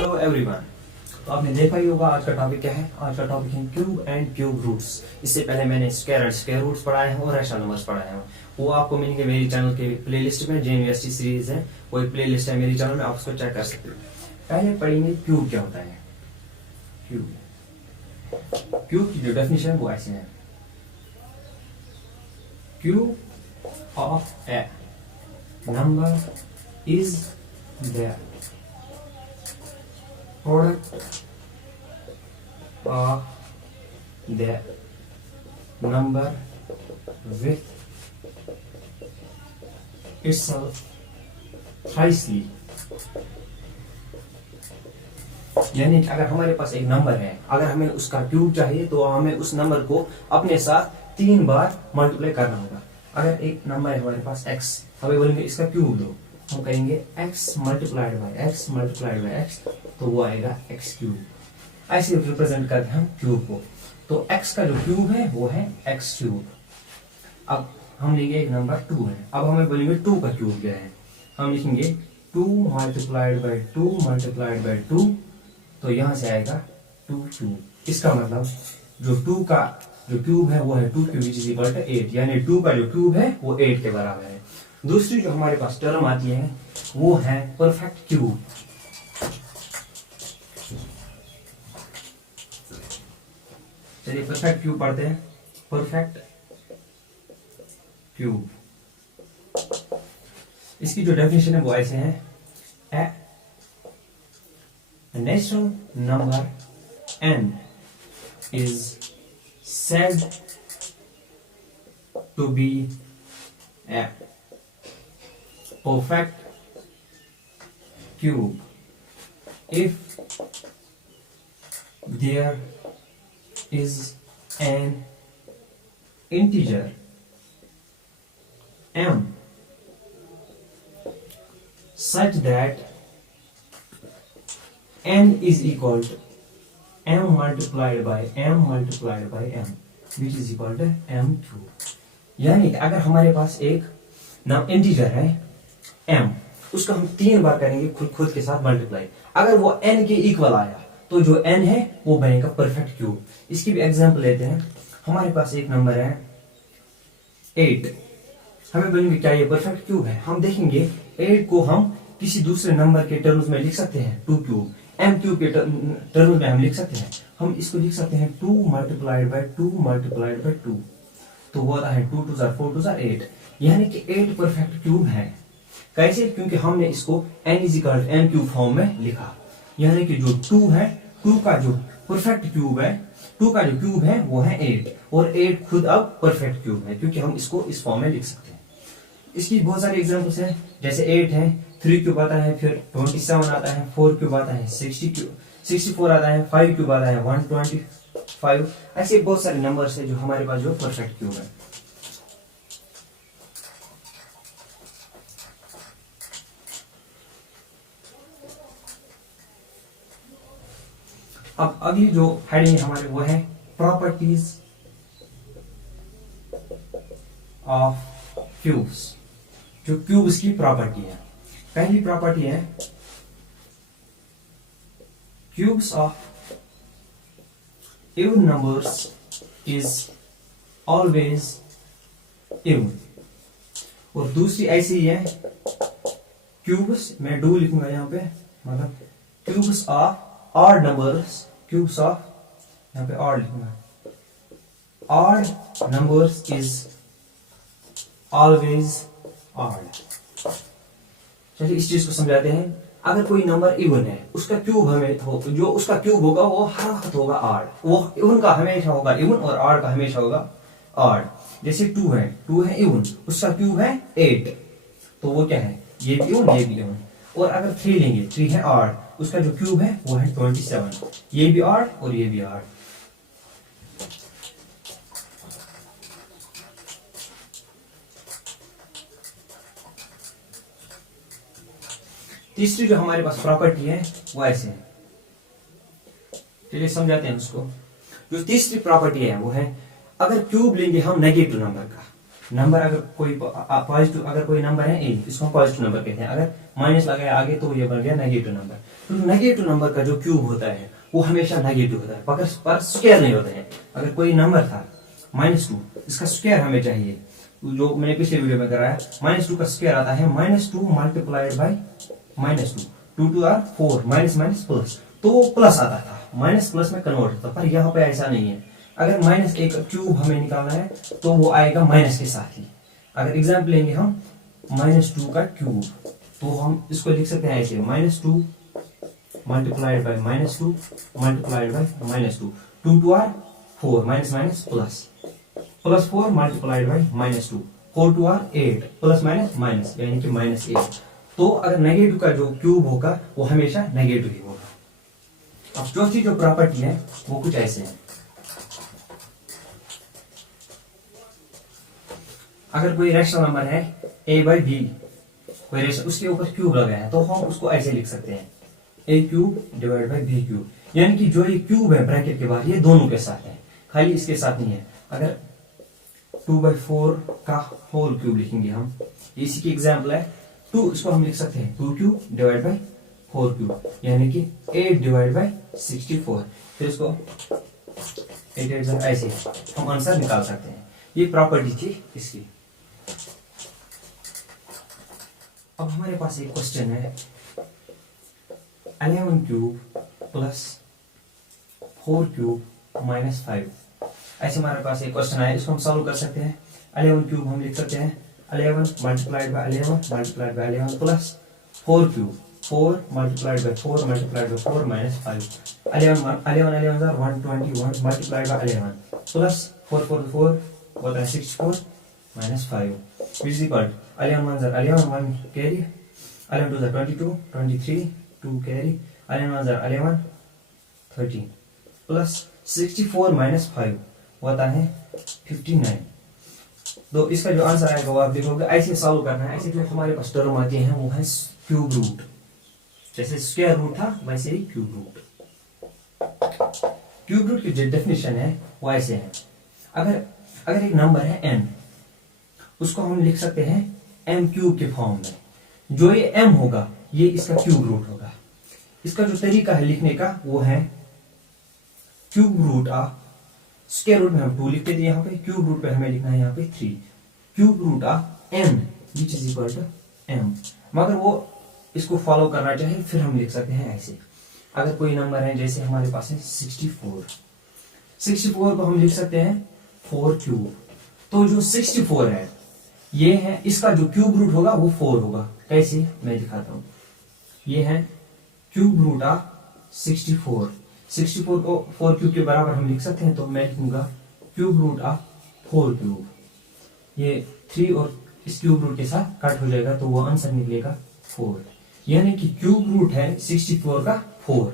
Hello everyone. तो आपने देखा ही होगा आज का टॉपिक क्या है। आज का टॉपिक है क्यूब एंड क्यूब रूट्स। इससे पहले मैंने स्क्वायर रूट्स पढ़ाए हैं और रैशनल नंबर्स पढ़ाए हैं। वो आपको मिलेंगे मेरी चैनल के प्लेलिस्ट में। JUniversity सीरीज है, वो एक प्लेलिस्ट है मेरी चैनल में, आप उसको चेक कर सकते हो। पहले पढ़ेंगे क्यूब क्या होता है। क्यूब की जो डेफिनेशन है वो ऐसे है। Cube of A number is the product of the number with itself thrice। यानी कि अगर हमारे पास एक नंबर है, अगर हमें उसका क्यूब चाहिए तो हमें उस नंबर को अपने साथ 3 बार मल्टीप्लाई करना होगा। अगर एक नंबर है हमारे पास x, हमें बोलेंगे इसका क्यूब दो, हम कहेंगे x मल्टीप्लाइड बाय x, तो वो आएगा x क्यूब। ऐसे रिप्रेजेंट करते हैं हम क्यूब को। तो x का जो क्यूब है वो है x क्यूब। अब हम लेंगे एक नंबर 2 है, अब हमें बोलेंगे 2 का क्यूब क्या है। हम लिखेंगे 2 मल्टीप्लाइड बाय 2, तो यहां से आएगा 2 क्यूब। इसका मतलब जो 2 का जो क्यूब है वो है 2 क्यूब इज इक्वल टू 8, यानी 2 का जो क्यूब है वो 8 के बराबर है। दूसरी जो हमारे पास टर्म आती है वो है परफेक्ट क्यूब। चलिए परफेक्ट क्यूब पढ़ते हैं। परफेक्ट क्यूब, इसकी जो डेफिनेशन है वो ऐसे है। A natural number n is said to be a perfect cube if there is an integer m such that n is equal to m multiplied by m which is equal to m cube। यानी अगर हमारे पास एक नाम integer है m, उसका हम 3 बार करेंगे खुद के साथ मल्टीप्लाई। अगर वो n के इक्वल आया तो जो n है वो बनेगा परफेक्ट क्यूब। इसकी भी एग्जांपल लेते हैं। हमारे पास एक नंबर है 8, हमें बोलेंगे क्या ये परफेक्ट क्यूब है। हम देखेंगे 8 को हम किसी दूसरे नंबर के टर्म्स में लिख सकते हैं 2 क्यूब। m क्यूब के टर्म्स में हम लिख सकते हैं, हम इसको लिख सकते हैं 2 मल्टीप्लाइड बाय 2, तो वो आता है 2 2 4 2 8, यानी कि 8 परफेक्ट क्यूब है। कैसे? क्योंकि हमने इसको n is equal to m cube form में लिखा। यानी कि जो 2 है, 2 का जो परफेक्ट क्यूब है, 2 का जो क्यूब है वो है 8, और 8 खुद अब परफेक्ट क्यूब है क्योंकि हम इसको इस फॉर्म में लिख सकते हैं। इसकी बहुत सारी एग्जांपल्स हैं, जैसे 8 है, 3 क्यूब आता है, फिर 27 आता है, 4 क्यूब आता है, 64 आता है, 5 क्यूब आता है, 125। ऐसे बहुत सारे नंबर्स है जो हमारे पास जो परफेक्ट क्यूब है। अब अगली जो हेडिंग हमारे वो है प्रॉपर्टीज ऑफ क्यूब्स। जो क्यूब्स की प्रॉपर्टी है, पहली प्रॉपर्टी है cubes of even numbers is always even, और दूसरी ऐसी ही है क्यूब्स, मैं डू लिखूंगा यहां पे, मतलब cubes of odd numbers, cubes of, यहां पे ऑड लिखूंगा, odd numbers is always odd. चलिए इस चीज को समझाते हैं। अगर कोई नंबर इवन है, उसका क्यूब हमें हो, जो उसका क्यूब होगा वो हर वक्त होगा ऑड। वो इवन का हमेशा होगा इवन और ऑड का हमेशा होगा ऑड। जैसे 2 है इवन, उसका क्यूब है 8, तो वो क्या है, ये भी इवन ये भी इवन। और अगर 3 लेंगे, 3 है ऑड, उसका जो क्यूब है वो है 27, ये भी ऑड और ये भी ऑड। तीसरी जो हमारे पास प्रॉपर्टी है वो ऐसे है। चलिए समझाते हैं उसको। जो तीसरी प्रॉपर्टी है वो है, अगर क्यूब लेंगे हम नेगेटिव नंबर का, नंबर अगर कोई पॉजिटिव, अगर कोई नंबर है ए, इसको हम पॉजिटिव नंबर कहते हैं, अगर माइनस लगाया आगे तो ये बन गया नेगेटिव नंबर। तो नेगेटिव नंबर का जो क्यूब होता है वो हमेशा नेगेटिव होता है, पर स्क्वायर नहीं होता है। अगर कोई नंबर था -2, इसका स्क्वायर हमें चाहिए, जो मैंने पिछले वीडियो में कराया, -2 का स्क्वायर आता है -2 multiplied by -2, 2 2 are 4, minus minus plus, तो वो प्लस आता था, माइनस प्लस में कन्वर्ट होता, पर यहाँ पे ऐसा नहीं है। अगर माइनस एक क्यूब हमें निकालना है तो वो आएगा माइनस के साथ ही। अगर एग्जाम्पल लेंगे हम -2 का क्यूब, तो हम इसको लिख सकते हैं ऐसे, -2 multiplied by -2 multiplied by -2, 2 2 are 4, minus minus plus, plus 4 multiplied by -2, 4 2 are 8, plus minus minus, यानी कि -8। तो अगर नेगेटिव का जो क्यूब होगा वो हमेशा नेगेटिव ही होगा। अब चौथी जो प्रॉपर्टी है वो कुछ ऐसे है, अगर कोई रेशनल नंबर है a बाई बी, कोई रेशनल उसके ऊपर क्यूब लगाया है, तो हम उसको ऐसे लिख सकते हैं a cube divide by B cube, यानी कि जो ये क्यूब है ब्रैकेट के बाहर, ये दोनों के साथ है, खाली इसके साथ नहीं है। अगर 2/4 का होल क्यूब लिखेंगे हम, इसी की एग्जाम्पल है 2, इसको हम लिख सकते हैं 2 क्यूब डिवाइड बाई 4 क्यूब, यानी कि 8 डिवाइड बाई 64, फिर इसको 8 8 ऐसे हम आंसर निकाल सकते हैं। ये प्रॉपर्टी थी इसकी। अब हमारे पास एक क्वेश्चन है 11 क्यूब प्लस 4 क्यूब माइनस 5, ऐसे हमारे पास एक क्वेश्चन आया, इसको हम सॉल्व कर सकते हैं। 11 क्यूब हम लिख सकते हैं 11 multiplied by 11 multiplied by 11 plus 4 cube, 4 multiplied by 4 multiplied by 4 minus 5, 11 11 are 121 multiplied by 11 plus 4 4 4 होता है 64 minus 5, which is equal 11 1 are 11, 1 carry, 11 2 are 22, 23 2 carry, 11 1 are 11 13 plus 64 minus 5 होता है 59। तो इसका जो आंसर आएगा वो आप देखोगे, ऐसे सॉल्व करना है। ऐसे जो हमारे पास टर्म आते हैं वो है क्यूब रूट, जैसे स्क्वायर रूट था वैसे ही क्यूब रूट। क्यूब रूट की जो डेफिनेशन है वो ऐसे है, अगर एक नंबर है n, उसको हम लिख सकते हैं m क्यूब के फॉर्म में, जो ये m होगा ये इसका क्यूब रूट होगा। इसका जो तरीका है लिखने का वो है cube root of, square root में हम 2 लिखते थे, यहाँ पे क्यूब रूट पे हमें लिखना है यहाँ पे 3, cube root of m which is equal to m। मगर वो इसको फॉलो करना चाहे फिर हम लिख सकते हैं ऐसे, अगर कोई नंबर है जैसे हमारे पास है 64 को हम लिख सकते हैं 4 क्यूब, तो जो 64 है ये है, इसका जो क्यूब रूट होगा वो 4 होगा। कैसे मैं दिखाता हूं, ये है क्यूब रूट ऑफ 64 को 4 क्यूब के बराबर हम लिख सकते हैं, तो मैं लिखूंगा क्यूब रूट ऑफ 4 क्यूब, ये 3 और इस क्यूब रूट के साथ कट हो जाएगा तो वो आंसर निकलेगा 4, यानी कि क्यूब रूट है 64 का 4।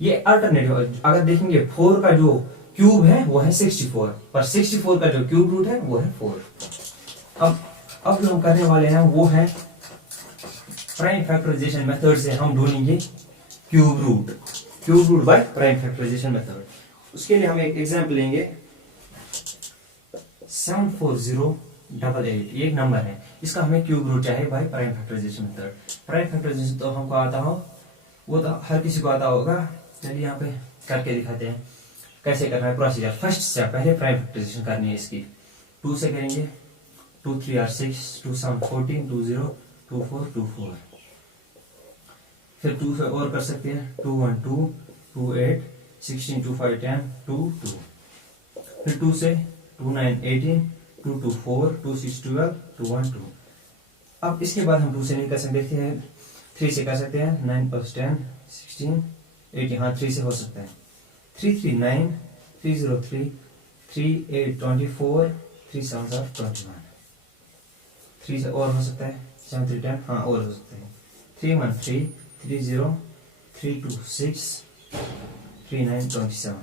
ये अल्टरनेटिव, अगर देखेंगे 4 का जो क्यूब है वो है 64, पर 64 का जो क्यूब रूट है वो है 4। अब जो हम करने वाले हैं वो है प्राइम फैक्टराइजेशन मेथड से हम ढूंढेंगे cube root by prime factorization method. उसके लिए हम एक एग्जांपल लेंगे 74088, ये एक नंबर है, इसका हमें क्यूब रूट चाहिए by prime factorization method. Prime factorization तो हमको आता हो, वो तो हर किसी को आता होगा, चलिए यहाँ पे करके दिखाते हैं कैसे करना है प्रोसीजर। फर्स्ट स्टेप, पहले प्राइम फैक्टराइजेशन करनी है इसकी, 2 से करेंगे, 2 3 are 6, 2 7 14, 2 0 2 4 2 4, फिर 2 से और कर सकते हैं, 2 1 2 2 8 16 2 5 10 2 2, फिर 2 से 2 9 18 2 2 4 2 6 12 2 1 2। अब इसके बाद हम 2 से नहीं कर सकते, देखते हैं 3 से कर सकते हैं, 9 + 10 16 18, हाँ 3 से हो सकता है, 3 3 9 3 0 3 3 8 24 3 7 21, 3 से और हो सकता है, 7 3 10, हाँ और हो सकता है, 3 1 3 3 0 3 2 6 3 9 27,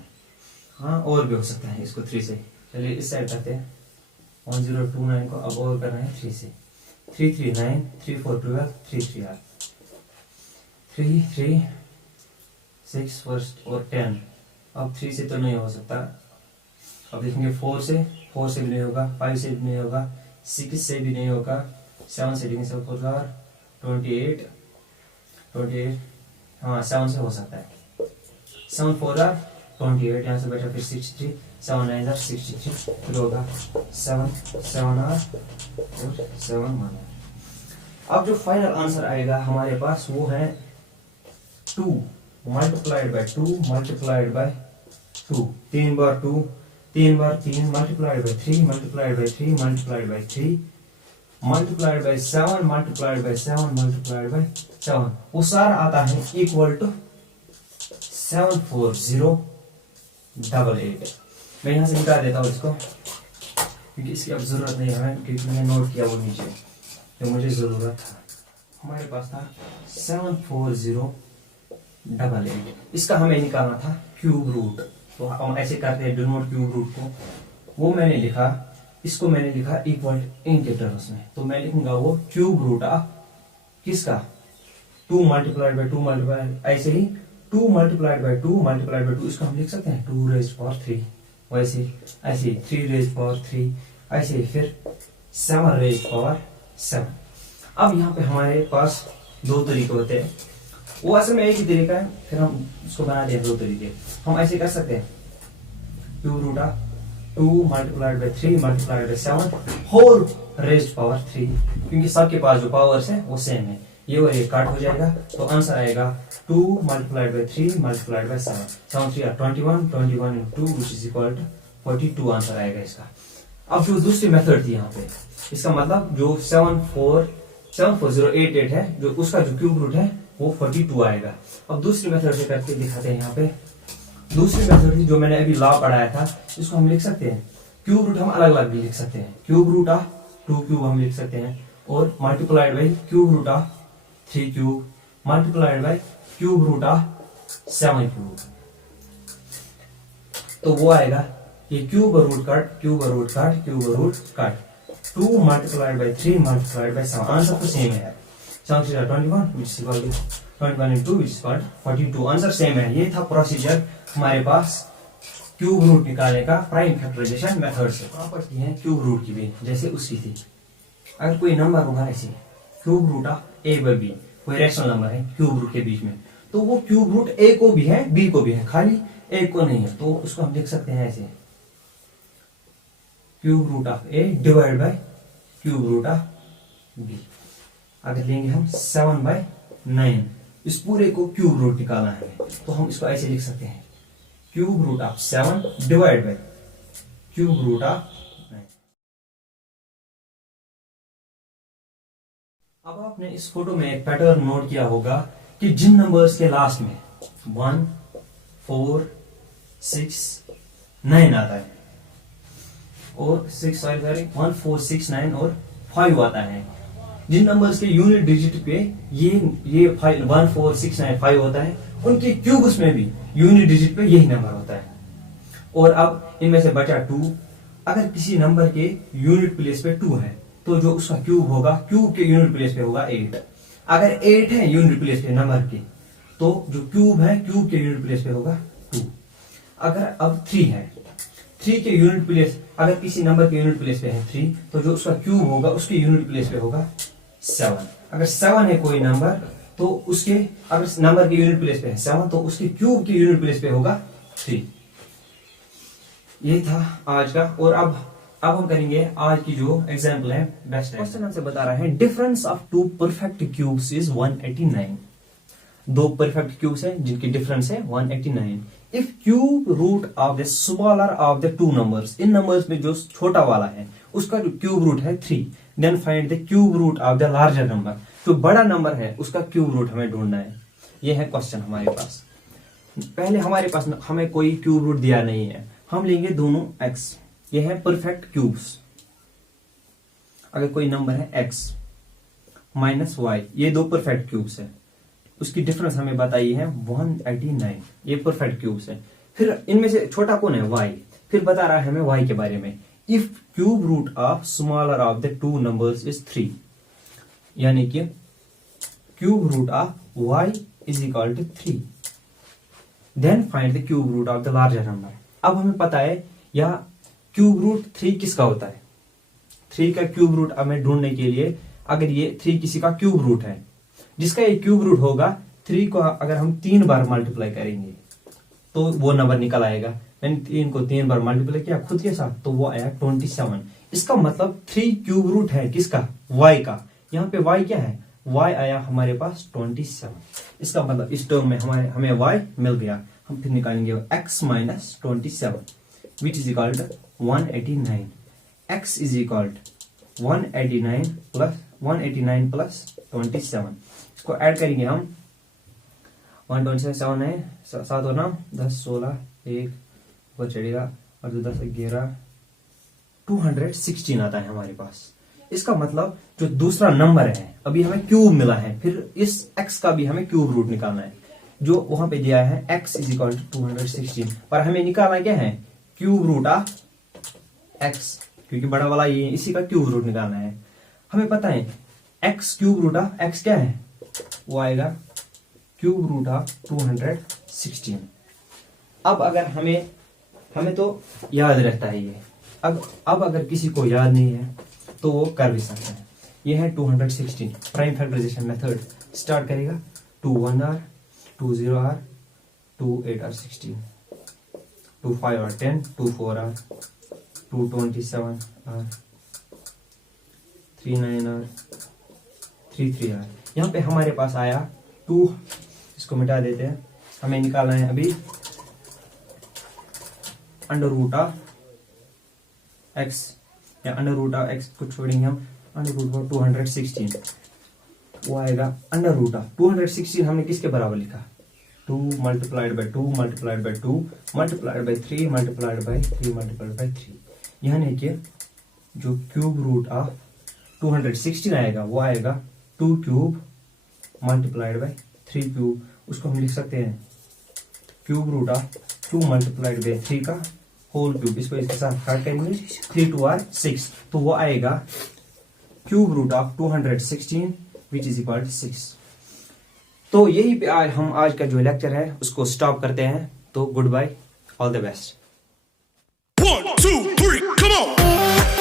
हाँ और भी हो सकता है इसको 3 से। चलिए इस साइड करते हैं, 1029 को अब और करना है 3 से, 3 3 9 3 4 12 3 3 8 3 3 6 फर्स्ट और 10। अब 3 से तो नहीं हो सकता, अब देखेंगे 4 से भी नहीं होगा, 5 से भी नहीं होगा, 6 से भी नहीं होगा, 7 से देखेंगे 7 4 28 28 हाँ 7 से हो सकता है। 7 4 आर 28, यहाँ से बैठा फिर 63, 7 9 आर 63, फिर होगा 7 7 आर और 7 1 आर। अब जो फाइनल आंसर आएगा हमारे पास वो है 2 multiplied bye 2 multiplied bye 2, 3 bar 2, 3 bar 3 multiplied by 3 multiplied by 3 multiplied by 3 multiplied by 7 multiplied by 7 multiplied by 7, वो सारा आता है इक्वल टू 74088। मैं यहाँ से मिटा देता हूँ इसको क्योंकि इसकी अब जरूरत नहीं है, क्योंकि मैंने नोट किया वो नीचे जो मुझे जरूरत था। हमारे पास था 74088, इसका हमें निकालना था क्यूब रूट। तो हम ऐसे करते हैं डिनोट क्यूब रूट को, वो मैंने लिखा, इसको मैंने लिखा इक्वल इनके टर्म्स में, तो मैं लिखूंगा वो क्यूब रूट ऑफ किसका 2 मल्टीप्लाइड बाय 2 मल्टीप्लाइड, ऐसे ही 2 मल्टीप्लाइड बाय 2 मल्टीप्लाइड बाय 2, इसको हम लिख सकते हैं 2 रेज़ पावर 3, वैसे ऐसे 3 रेज़ पावर 3, ऐसे ही फिर 7 रेज़ पावर 7। अब यहाँ पे हमारे पास दो तरीके होते हैं, वो असल में एक ही तरीका है, फिर हम इसको बना दें दो तरीके। हम ऐसे कर सकते हैं cube root of 2 multiplied by 3 multiplied by 7 whole raised power 3, क्योंकि सबके पास जो पावर्स है वो सेम है, ये और ये काट हो जाएगा, तो आंसर आएगा 2 multiplied by 3 multiplied by 7, 7 3 21, 21 into 2 which is equal to 42 answer आएगा इसका। अब जो दूसरी मेथड थी यहाँ पे, इसका मतलब जो 74088 है, जो उसका जो क्यूब रूट है वो 42 आएगा। अब दूसरी मेथड से करके दिखाते हैं। यहाँ पे दूसरी मेथड थी जो मैंने अभी लॉ पढ़ाया था, इसको हम लिख सकते हैं क्यूब रूट, हम अलग अलग भी लिख सकते हैं, क्यूब रूट ऑफ 2 क्यूब हम लिख सकते हैं, और multiplied by cube root of 3 cube multiplied by cube root of 7 cube. तो वो आएगा ये cube root cut cube root cut cube root cut 2 multiplied by 3 multiplied by 7, answer तो सेम है। 7 3 21 which is equal to 21 into 2 which is equal to 42, answer same है। ये था procedure हमारे पास क्यूब रूट निकालने का प्राइम फैक्टराइजेशन मेथड से। Property है क्यूब रूट की भी जैसे उसकी थी, अगर कोई नंबर होगा ऐसे cube root of a by b, कोई रैशनल नंबर है क्यूब रूट के बीच में, तो वो क्यूब रूट a को भी है b को भी है, खाली a को नहीं है, तो उसको हम लिख सकते हैं ऐसे cube root of a divide by cube root of b। अगर लेंगे हम 7/9, इस पूरे को क्यूब रूट निकालना है, तो हम इसको ऐसे लिख सकते हैं cube root of 7 divide by cube root of 9। अब आपने इस फोटो में एक पैटर्न नोट किया होगा कि जिन नंबर्स के लास्ट में 1 4 6 9 आता है और 1 4 6 9 और 5 आता है, जिन नंबर्स के यूनिट डिजिट पे ये 1 4 6 9 5 होता है, उनके क्यूब्स में भी यूनिट डिजिट पे यही नंबर होता है। और अब इनमें से बचा 2, अगर किसी नंबर के यूनिट प्लेस पे 2 है तो जो उसका क्यूब होगा, क्यूब के यूनिट प्लेस पे होगा 8। अगर 8 है यूनिट प्लेस पे नंबर के, तो जो क्यूब है क्यूब के यूनिट प्लेस पे होगा 2। अगर अब 3 है, 3 के यूनिट प्लेस, अगर किसी नंबर के यूनिट प्लेस पे है 3, तो जो उसका क्यूब होगा उसके यूनिट प्लेस पे होगा 7। अगर 7 है कोई नंबर, तो उसके अगर नंबर के यूनिट प्लेस पे है 7, तो उसके क्यूब के यूनिट प्लेस पे होगा 3। ये था आज का। और अब हम करेंगे आज की जो एग्जाम्पल है बेस्ट क्वेश्चन हमसे बता रहा है difference of 2 perfect cubes is 189। 2 perfect cubes हैं जिनकी डिफरेंस है 189। If cube root of the smaller of the 2 numbers, इन नंबर्स में जो छोटा वाला है उसका जो क्यूब रूट है 3, then find the cube root of the larger number, जो बड़ा नंबर है उसका क्यूब रूट हमें ढूंढना है। ये है क्वेश्चन हमारे पास। पहले हमारे पास हमें कोई क्यूब रूट दिया नहीं है, हम लेंगे दोनों x, ये है परफेक्ट क्यूब्स। अगर कोई नंबर है x माइनस y, ये 2 परफेक्ट क्यूब्स है, उसकी डिफरेंस हमें बताई है 189, ये परफेक्ट क्यूब्स है। फिर इनमें से छोटा कौन है y, फिर बता रहा है हमें y के बारे में। If cube root of smaller of the 2 numbers is 3, यानी कि cube root of y is equal to 3, then find the cube root of the larger number. अब हमें पता है या क्यूब रूट 3 किसका होता है, 3 का क्यूब रूट हमें ढूंढने के लिए, अगर ये 3 किसी का क्यूब रूट है, जिसका ये क्यूब रूट होगा 3 को अगर हम 3 बार मल्टीप्लाई करेंगे तो वो नंबर निकल आएगा। मैंने 3 को 3 बार मल्टीप्लाई किया खुद के साथ तो वो आया 27। इसका मतलब 3 क्यूब रूट है किसका, y का। यहाँ पे y क्या है, y आया हमारे पास 27। इसका मतलब इस टर्म में हमें y मिल गया। हम फिर निकालेंगे x minus 27 which is equal to 189। x is equal to 189 plus 27। इसको ऐड करेंगे हम 127 है 7 और 9 10 16 1 ऊपर चढ़ेगा और 10 11 216 आता है हमारे पास। इसका मतलब जो दूसरा नंबर है अभी हमें क्यूब मिला है, फिर इस x का भी हमें क्यूब रूट निकालना है। जो वहां पे दिया है x इज इक्वल टू 216 पर हमें निकालना क्या है, क्यूब रूट ऑफ x, क्योंकि बड़ा वाला ये इसी का क्यूब रूट निकालना है। हमें पता है x cube root of x क्या है, वो आएगा क्यूब रूट ऑफ 216। अब अगर हमें तो याद रहता है ये, अब अगर किसी को याद नहीं है तो वो कर भी सकता है। ये है 216 प्राइम फैक्टराइजेशन मेथड। स्टार्ट करेगा 2 1 r 2 0 r 2 8 r 16 2 5 r 10 2 4 r 2 27 r 3 9 r 3 3 r। यहाँ पे हमारे पास आया 2, इसको मिटा देते हैं। हमें निकालना है अभी अंडर रूट ऑफ x, या अंडर रूट ऑफ x को छोड़ेंगे हम, अंडर रूट ऑफ 216 वो आएगा अंडर रूट ऑफ 216 हमने किसके बराबर लिखा, 2 multiplied bye 2 multiplied bye 2 multiplied by 3 multiplied by 3 multiplied by 3। यानी कि जो क्यूब रूट ऑफ 216 आएगा वो आएगा 2 क्यूब मल्टीप्लाइड बाय 3 क्यूब। उसको हम लिख सकते हैं cube root of 2 multiplied by 3 का होल क्यूब। इसको इसके साथ काट करेंगे 3 2 r 6 तो वो आएगा cube root of 216 which is equal to 6। तो यही पे हम आज का जो लेक्चर है उसको स्टॉप करते हैं। तो goodbye, all the best. 1 2 3 come on